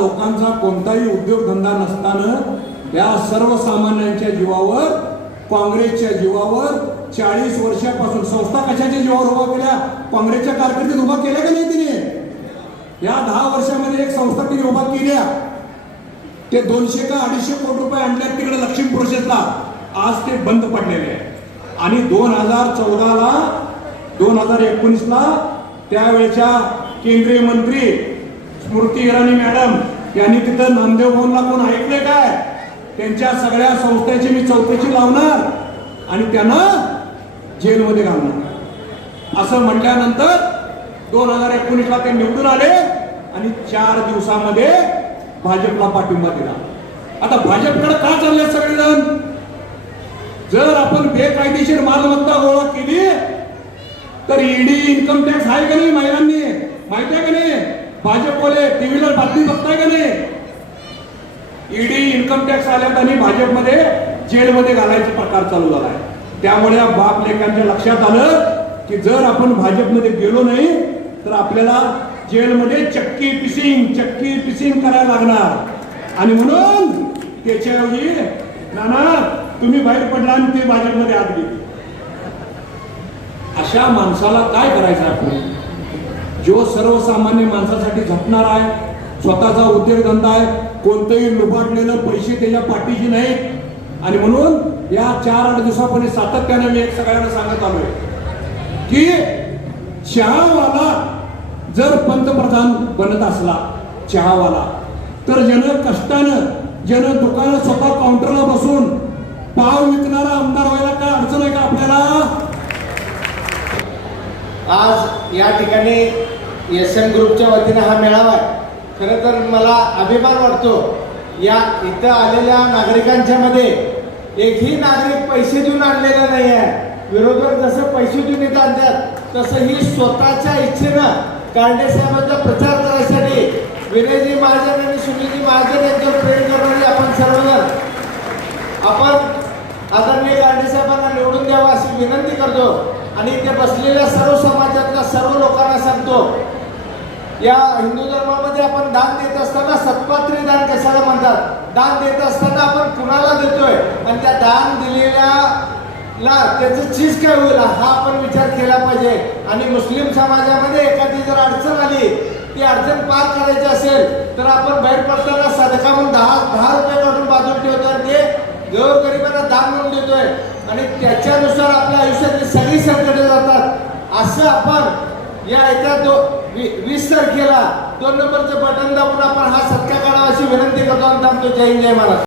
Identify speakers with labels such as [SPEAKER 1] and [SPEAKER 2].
[SPEAKER 1] लोकांचा कोणताही उद्योगधंदा नसताना या सर्वसामान्यांच्या जीवावर काँग्रेसच्या जीवावर चाळीस वर्षापासून संस्था कशाच्या जीवावर उभा केल्या? काँग्रेसच्या कारकिर्दीत उभा केल्या का नाही तिने? या दहा वर्षामध्ये एक संस्था तिने उभा केल्या. ते दोनशे का अडीचशे कोटी रुपये आणल्यात तिकडे लक्ष्मी प्रोसेसला आज ते बंद पडलेले आहे आणि दोन हजार चौदाला दोन हजार एकोणीसला त्यावेळेच्या केंद्रीय मंत्री स्मृती इराणी मॅडम यांनी तिथं नामदेव भवनला कोण ऐकले काय? त्यांच्या सगळ्या संस्थेची मी चौकशी लावणार आणि त्यांना जेलमध्ये घालणार. असं म्हटल्यानंतर दोन हजार एकोणीसला ते निवडून आले आणि चार दिवसामध्ये भाजपला पाठिंबा दिला. आता भाजपकडे का चालले सगळेजण? जर आपण बेकायदेशीर मालमत्ता गोळा केली तर ईडी इन्कम टॅक्स आहे का नाही महिलांनी? भाजपवाले टीव्हीला बातमी बघताय का नाही? ईडी इन्कम टॅक्स आल्यात आणि भाजपमध्ये जेलमध्ये घालायचा प्रकार चालू झाला आहे त्यामुळे बाप लेखांच्या लक्षात आलं की जर आपण भाजपमध्ये गेलो नाही तर आपल्याला जेलमध्ये चक्की पिसिंग चक्की पिसिंग करायला लागणार. आणि म्हणून त्याच्याऐवजी नाना तुम्ही बाहेर पडला आणि ते भाजपमध्ये आत गेले. अशा माणसाला काय करायचं आपण? जो सर्वसामान्य माणसासाठी झटणार आहे स्वतःचा उद्योगधंदा आहे कोणतंही लुबाडलेलं पैसे त्याच्या पाठीशी नाही. आणि म्हणून या चार आठ दिवसापर्यंत सातत्याने मी एक सगळ्यांना सांगत आलोय की चहावाला जर पंतप्रधान बनत असला चहावाला तर ज्यानं कष्टानं ज्यानं दुकानं स्वतः काउंटरला बसून पाव विकणारा आमदार व्हायला काय अडचण आहे का आपल्याला
[SPEAKER 2] आज या ठिकाणी एस एम ग्रुपच्या वतीनं हा मेळावा आहे. खरं तर मला अभिमान वाटतो या इथं आलेल्या नागरिकांच्या मध्ये एकही नागरिक पैसे देऊन आणलेला नाही आहे. विरोधक जसं पैसे देऊन इथं आणतात तसं ही स्वतःच्या इच्छेनं कांडे साहेबांचा प्रचार करायसाठी विनयजी महाजन आणि सुनीलजी महाजन यांच्यावर प्रेम करणारी आपण सर्व आपण आदरणीय गांधी साहेबांना निवडून द्यावा अशी विनंती करतो आणि इथे बसलेल्या सर्व समाजातल्या सर्व लोकांना सांगतो या हिंदू धर्मामध्ये आपण दान देत असताना सत्पात्री दान कशाला म्हणतात? दान देत असताना आपण कुणाला देतोय? आणि त्या दान दिलेल्या ला त्याचं चीज काय होईल? हा आपण विचार केला पाहिजे. आणि मुस्लिम समाजामध्ये एखादी जर अडचण आली ती अडचण पार करायची असेल तर आपण बाहेर पडताना सदका म्हणून दहा दहा रुपये काढून बाजूला ठेवतो आणि ते गोरगरिबांना दान म्हणून देतोय. आणि त्याच्यानुसार आपल्या आयुष्यातली असं आपण या येत्या दो वीस तारखेला दोन नंबरचं बटन दाबून आपण हा सत्कार काढावा अशी विनंती करतो आणि थांबतो. जय हिंद जय महाराज